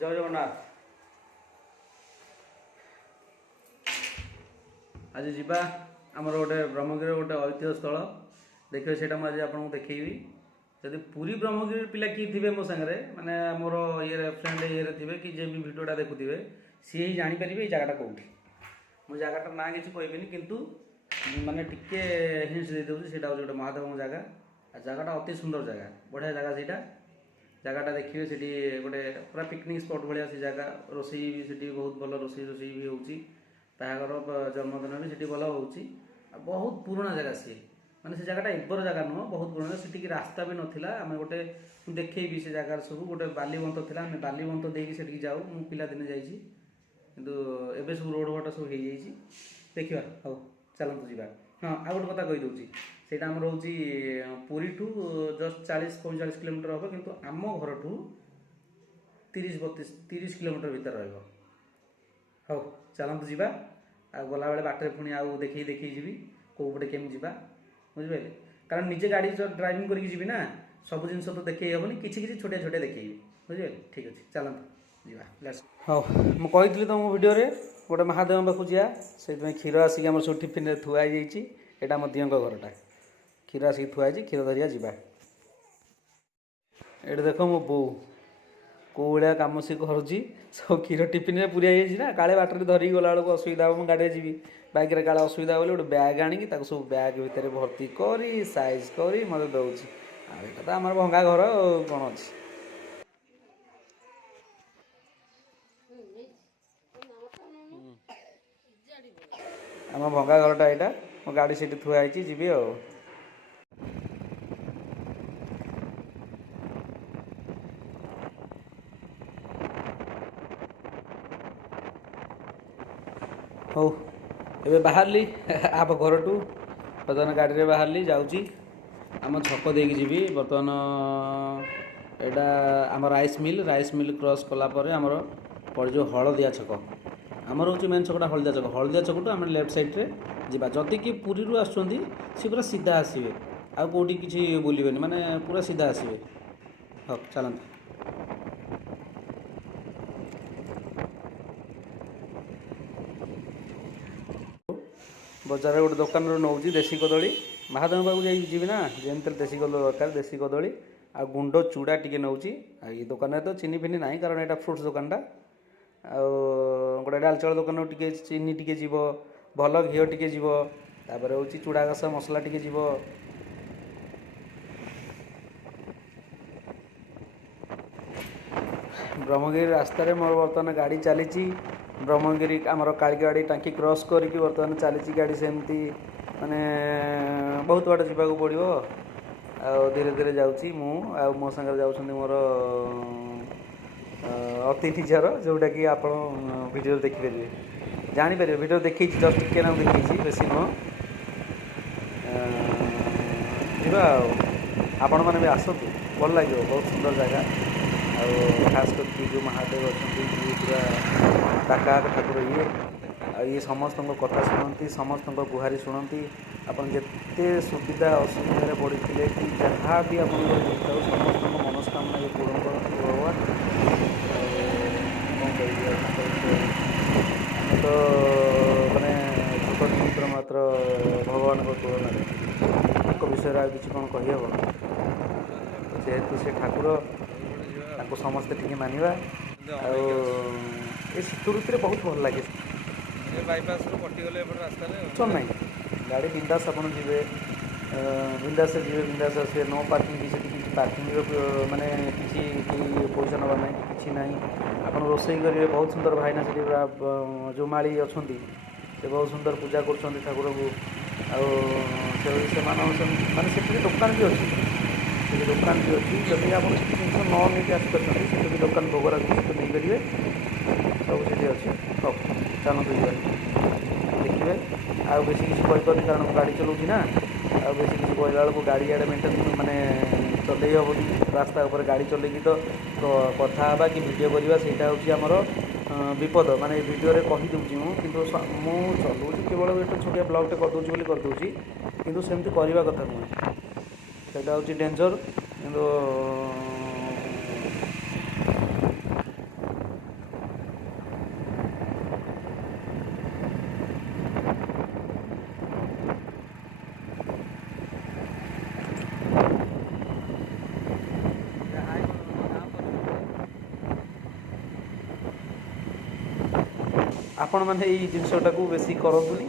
जय जगन्नाथ। आज जीवा आमर गोटे ब्रह्मगिरी गोटे ऐतिह्य स्थल देखिए से आज आपको देखी जदि पूरी ब्रह्मगिरी पिला किए थे मो सागर माने मोर ये फ्रेंड ये थे कि जे भी भिडियोटा देखुवे सी ही जापर ये जगटा कौटी मो जगटार ना कि कहबी किंतु माने टिके हिंट्स दे दूसरी से गोटे महादेव जगह जगटा अति सुंदर जगह बढ़िया जगह से जगटा देखिए से गोटे पूरा पिकनिक स्पॉट भाया से जगह रोसई भी से बहुत भल रोसई भी होची बाहागर जन्मदिन भी से भल हो बहुत पुराना जगह सी माने से जगटा एबर जगह नुह बहुत पुराना से रास्ता भी नाला आम गोटे देखी से जगार सब गोटे बालीबंत था आम बालीबंत देकी जाऊ मु पिला दिने जाइए किंतु एबे सब रोड घाट सब हो देखा हाँ चलतु जी हाँ आ गोटे कथा कहीदे से हूँ पुरी ठू जस्ट 40-45 किलोमीटर हम किंतु आम घर ठू 30 किलोमीटर भीतर रहा हाँ चलतु जी गला बेले बाटर पुणी आउ देखी जी कौ पटे केमी जा बुझे कारण निजे गाड़ी ड्राइविंग करके जी ना सब जिन तो देखे हेनी कि छोटिया छोटिया देखे बुझे ठीक अच्छे चलतु जी हाँ मुझे तुम भिडियो गोटे महादेव पाखु जा से क्षीर आसिक आम सब टिफिन थुआई यहाँ मो दियों घरटा क्षीर आसिक थुआई क्षीर धरिया जा ये देख मो बो कौ भाया कम सी करुच्ची सब क्षीर टिफिन में पूरी ना काले बाटर धरिकी गला बेलू असुविधा हम गाड़ी जी बैक रे काले असुविधा बोले गोटे बैग आनिकी सब बैग भितर भर्ती करी साइज करी मत दौर तो आम भंगा घर कौन अच्छी आम भंगा घरटा यहाँ मो गाड़ी से थुआई जी आ हौ ए बाहरली आप घर टू बर्तमान गाड़ी में बाहरली जाऊँगी आम छक देकी जी बर्तमान यहाँ आम राइस मिल क्रॉस कलापर आमर पड़ जो हलदिया छक आमर हूँ मेन छकटा हलदिया छक टू आम लेफ्ट साइड्रे जा जदि कि पुरी आसुँच सी पूरा सीधा आसवे आ कौटी किसी बुलबे माने पूरा सीधा आसवे हाँ चलते बजार गोटे दुकान नौ देशी कदली महादेव पाक जी ना जमी देशी कदली दरकार देशी कदली आ गुंड चूड़ा टी नौ ये दुकान तो चीनी फिनी ना कारण यहाँ फ्रुट्स दुकानटा गोटे डाल चाउल दुकान टी चीनी टी जीव भल घी टी जीव तापर हूँ चूड़ा घास मसला टी जीव ब्रह्मगिरी रास्तार मोर बर्तमान गाड़ी चली ब्रह्मगिरी आमर कालीगाड़ी टांकी क्रॉस करके बर्तमान चली गाड़ी सेमती माने बहुत बाट जावाक पड़ो धीरे धीरे जाऊँगी मो सागर जाऊँ मोर अतिथि झर जोटा कि आप वीडियो देखिपारे जापर वीडियो देखी जस्ट टिके ना देखी बेसी नुह जा आपण मैंने भी आसतु भल लगे बहुत सुंदर जगह खास करके जो महादेव अच्छा पूरा डाका ठाकुर ये समस्त कथा शुणती समस्त गुहारी शुणती आपन जिते सुविधा असुविधा पड़े कि जहाँ भी आप समस्त मनस्कामना ये पूर्ण करती भगवान कौन कह तो मैंने छोट निमित्र मात्र भगवान तुलन विषय किसी कौन कहीहब जेहेतु से ठाकुर समस्ते टी मानवा ये शीत ऋतु बहुत भल लगे बाईपास कटिगले रास्ता ना गाड़ी बिंदास आप जी बिंदास जी बिंदास आसे नो पार्किंग किसी पार्किंग माने किसी पैसा नवा ना कि ना आप रोसई करेंगे बहुत सुंदर भाईना से जो माड़ी अच्छा से बहुत सुंदर पूजा कर ठाकुर को माने से दुकान भी अच्छी दुकान भी अच्छी जब आप जिन न नहीं आसपार दुकान भोग रखी नहीं करेंगे सब सीधी अच्छे हाँ चलते देखिए आउ बेसी किसी कहीपर कारण गाड़ी चलाऊँगी ना आ बेसी किसी कहला बेलू गाड़ी आड़े मेन्टेन माने चलई हेनी रास्ता उपर गाड़ी चलैकी तो कथा कि वीडियो करवा सहीटा हूँ आमर विपद माने वीडियो कहीदे मुझे चलाऊँगी केवल गोटे छोटिया ब्लॉगटे करदे करदे कि सेमती करवा कथा नुहे सेटा हूँ डेंजर कि आपण मैंने यही जिनटा को बेसी करतुनि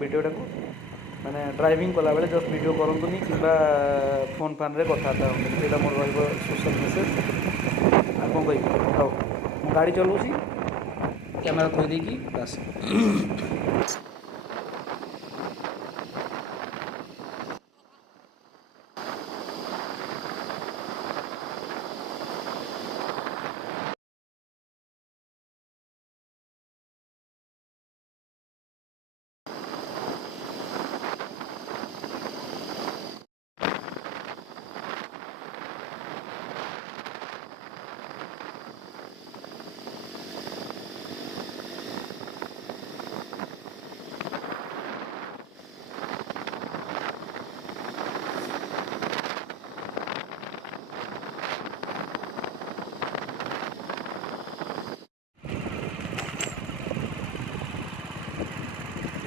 भिडटा को मैंने ड्राइविंग कला बेले जस्ट वीडियो करतुनि कि फोन फान रे कथबार्ता होता मोर सोशल मेसेज आ कौन कह हाँ मु गाड़ी चलाऊँगी कैमेरा थोड़ी देकी बस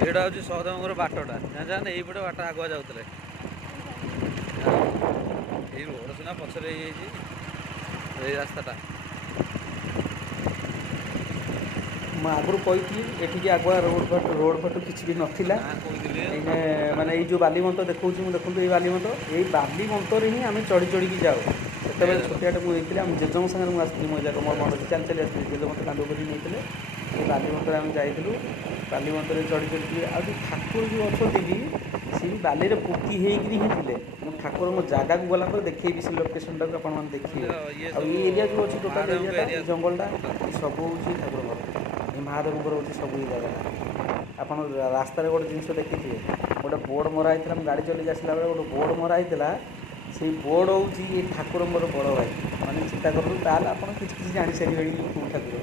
एटा हूँ सहदेव बाटटा जान यहीपटे बाट आगुआ जाऊे रोड सीना पचर रास्ताटा आगु कही ये आगुआ रोड फट किसी भी नाला माने ये जो बालीमंत देखा देखो ये बालीमंत ये बालीमंतर ही आम चढ़ी चढ़ी जाओ से छोटियाटे मुझे आम जेजों सागर मुझे मो जगह मोर मन चल चली आसती जेज मत कांद कर नहीं ये बालीमंतर आम जाइलु बालीमंतर चढ़ी चढ़ी आ ठाकुर जो अच्छा भी सी बाली पोती होती ही थे ठाकुर जगह को गला देखी से लोकेशन टाक आप देखिए ये एरिया जो अच्छी टोटाल एरिया जंगलटा सब हूँ ठाकुर महादेव हूँ सब ये जगह आप रास्तार गोटे जिन देखिए गोटे बोर्ड मरा होता गाड़ी चलिए आसला बेले गोटे बोर्ड मरा होता से बोर्ड हूँ ये ठाकुर बड़ भाई मैंने चिंता करूँ ताल आप किसी जानी सारे कौन ठाकुर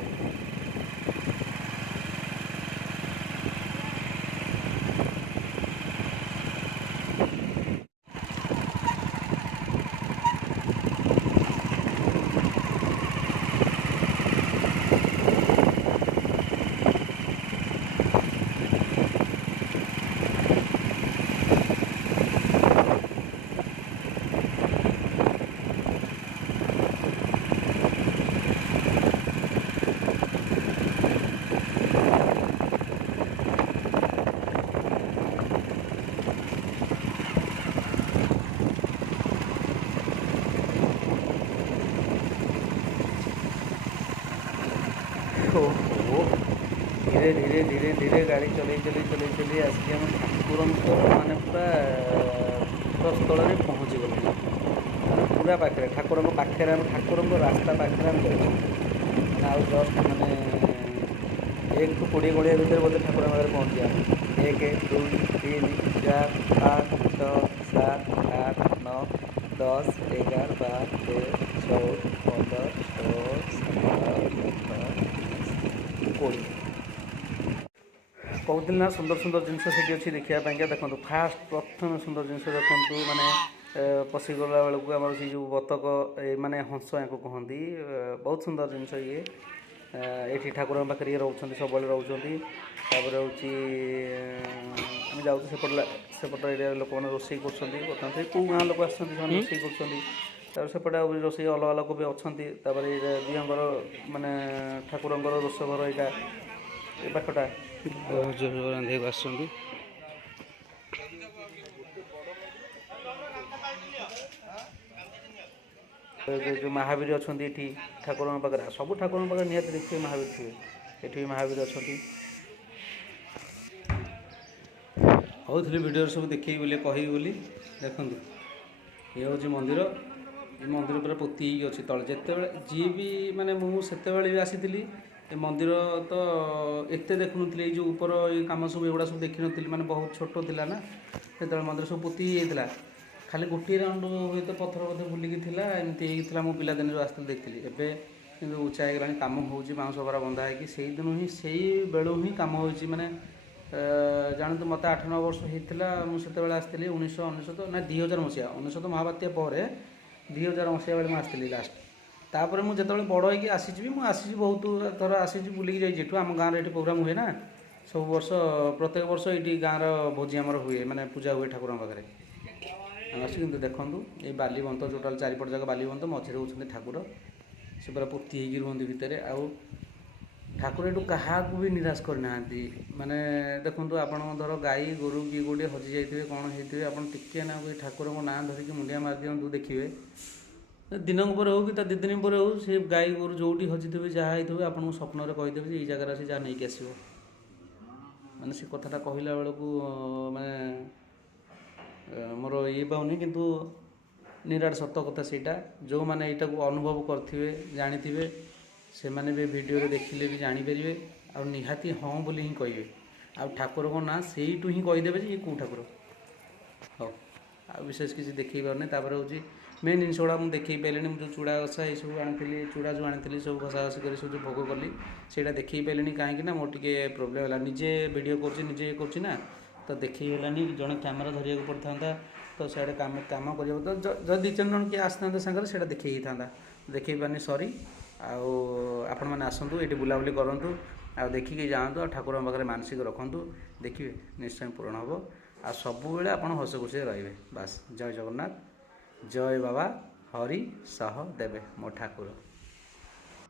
धीरे धीरे धीरे धीरे गाड़ी चल आसिक आम ठाकुर माने पूरा स्थल में पहुँची गलु पूरा पाखे ठाकुर पाखे ठाकुर रास्ता पाखे आम जाए आउ जस्ट माने 1 ରୁ 20 गड़िया भितर बोलते ठाकुर पाखे पहुँचा 1 2 3 4 5 6 7 8 9 10 11 12 13 14 15 16 17 18 20 कहते ना सुंदर सुंदर जिनस से अच्छी देखापी देखो फास्ट प्रथम सुंदर जिन देखूँ माने पशिगला बेलू आम से जो बतक माने हंस या कहती बहुत सुंदर जिनस ये ये ठाकुर पाखे ये रोच सब रोच हूँ जाऊँ सेपट एरिया लोक मैंने रोसे कर कौ गाँ लोक आस रोसे कर सेपटे रोसे अलग लोक भी अच्छा दिहर माने ठाकुर रोष घर यहाँ ये पाखटा रांधे आस जो महावीर अच्छा ये ठाकुर पाखे सब ठाकुर पाखे निहत देखिए महावीर थे ये भी महावीर अच्छा कहती भिडियो सब देखी बोली कही बोली देखो ये हूँ मंदिर ये मंदिर पूरा पोती अच्छी तले जिते जी भी माने मुझे भी आसी ये मंदिर तो एत देखु ये जो ऊपर ये कम सब एगुड़ा सब देखी नी मैंने बहुत छोट थिला ना से मंदिर सब पोती होता खाली गोटे राउंड हुए तो पथर पथर बुलिकी एमती होता मो पिलादिन जो आसती देखी एवं कि उच्चा होगा कम हो बाउंस बरा बंधा है से दिन ही से बेलू ही कम हो माने जानते मत 8-9 वर्ष होता मुझे आसती 1900 ना 2000 मसीहा 1900 महाबात्या पर 2000 मसीहा बेले मुझे लास्ट तापर मुझे जो बड़ होगी आसी मुझे बहुत थर आसी बुलिकी जाइए आम गाँव में प्रोग्राम हुए ना सब वर्ष प्रत्येक वर्ष ये गाँव भोजी आमर हुए माने पूजा हुए ठाकुर पाखे आसी कि देखूँ ये बालीबंत टोटाल चारिपट जाक बालीबंत मझे होती ठाकुर से पूरा पोती रुहति भितर ଠାକୁର ଏଠୁ କାହାକୁ ବି ନିରାଶ କରିନାହାନ୍ତି। ମାନେ ଦେଖନ୍ତୁ ଆପଣଙ୍କ ଧର ଗାଈ ଗୋରୁ କିଏ ଗୋଟେ ହଜି ଯାଇଥିବେ କ'ଣ ହେଇଥିବେ, ଆପଣ ଟିକିଏ ନାକୁ ଏ ଠାକୁରଙ୍କ ନାଁ ଧରିକି ମୁଣ୍ଡିଆ ମାରିଦିଅନ୍ତୁ, ଦେଖିବେ ଦିନକ ପରେ ହେଉ କି ତା 2 ଦିନ ପରେ ହେଉ ସେ ଗାଈ ଗୋରୁ ଯେଉଁଠି ହଜିଥିବେ ଯାହା ହେଇଥିବେ ଆପଣଙ୍କୁ ସ୍ୱପ୍ନରେ କହିଦେବେ ଯେ ଏଇ ଜାଗାରେ ଆସି ଯାହା ନେଇକି ଆସିବ। ମାନେ ସେ କଥାଟା କହିଲା ବେଳକୁ ମାନେ ମୋର ଇଏ ପାଉନି, କିନ୍ତୁ ନିରାଟ ସତ କଥା ସେଇଟା। ଯେଉଁମାନେ ଏଇଟାକୁ ଅନୁଭବ କରିଥିବେ ଜାଣିଥିବେ ସେମାନେ ବି ଭିଡ଼ିଓରେ ଦେଖିଲେ ବି ଜାଣିପାରିବେ, ଆଉ ନିହାତି ହଁ ବୋଲି ହିଁ କହିବେ। ଆଉ ଠାକୁରଙ୍କ ନାଁ ସେଇଠୁ ହିଁ କହିଦେବେ ଯେ ଇଏ କେଉଁ ଠାକୁର। ହଉ, ଆଉ ବିଶେଷ କିଛି ଦେଖେଇ ପାରୁନି। ତାପରେ ହେଉଛି ମେନ୍ ଜିନିଷ ଗୁଡ଼ା ମୁଁ ଦେଖେଇ ପାରିଲିନି। ମୁଁ ଯେଉଁ ଚୁଡ଼ା ଘଷା ଏସବୁ ଆଣିଥିଲି, ଚୁଡ଼ା ଯେଉଁ ଆଣିଥିଲି ସବୁ ଘଷାଘଷି କରି ସବୁ ଯେଉଁ ଭୋଗ କଲି ସେଇଟା ଦେଖେଇ ପାରିଲିନି। କାହିଁକି ନା ମୋର ଟିକେ ପ୍ରୋବ୍ଲେମ୍ ହେଲା, ନିଜେ ଭିଡ଼ିଓ କରୁଛି ନିଜେ ଇଏ କରୁଛି ନା, ତ ଦେଖେଇ ହେଲାନି। ଜଣେ କ୍ୟାମେରା ଧରିବାକୁ ପଡ଼ିଥାନ୍ତା, ତ ସିଆଡ଼େ କାମ କରିବାକୁ ତ ଯଦି 2-3 ଜଣ କିଏ ଆସିଥାନ୍ତେ ସାଙ୍ଗରେ ସେଇଟା ଦେଖେଇ ହେଇଥାନ୍ତା। ଦେଖେଇ ପାରିନି, ସରି। ଆଉ ଆପଣମାନେ ଆସନ୍ତୁ, ଏଇଠି ବୁଲାବୁଲି କରନ୍ତୁ, ଆଉ ଦେଖିକି ଯାଆନ୍ତୁ, ଆଉ ଠାକୁରଙ୍କ ପାଖରେ ମାନସିକ ରଖନ୍ତୁ, ଦେଖିବେ ନିଶ୍ଚୟ ପୂରଣ ହେବ। ଆଉ ସବୁବେଳେ ଆପଣ ହସ ଖୁସିରେ ରହିବେ। ବାସ୍। ଜୟ ଜଗନ୍ନାଥ, ଜୟ ବାବା ହରି ସହ ଦେବେ ମୋ ଠାକୁର।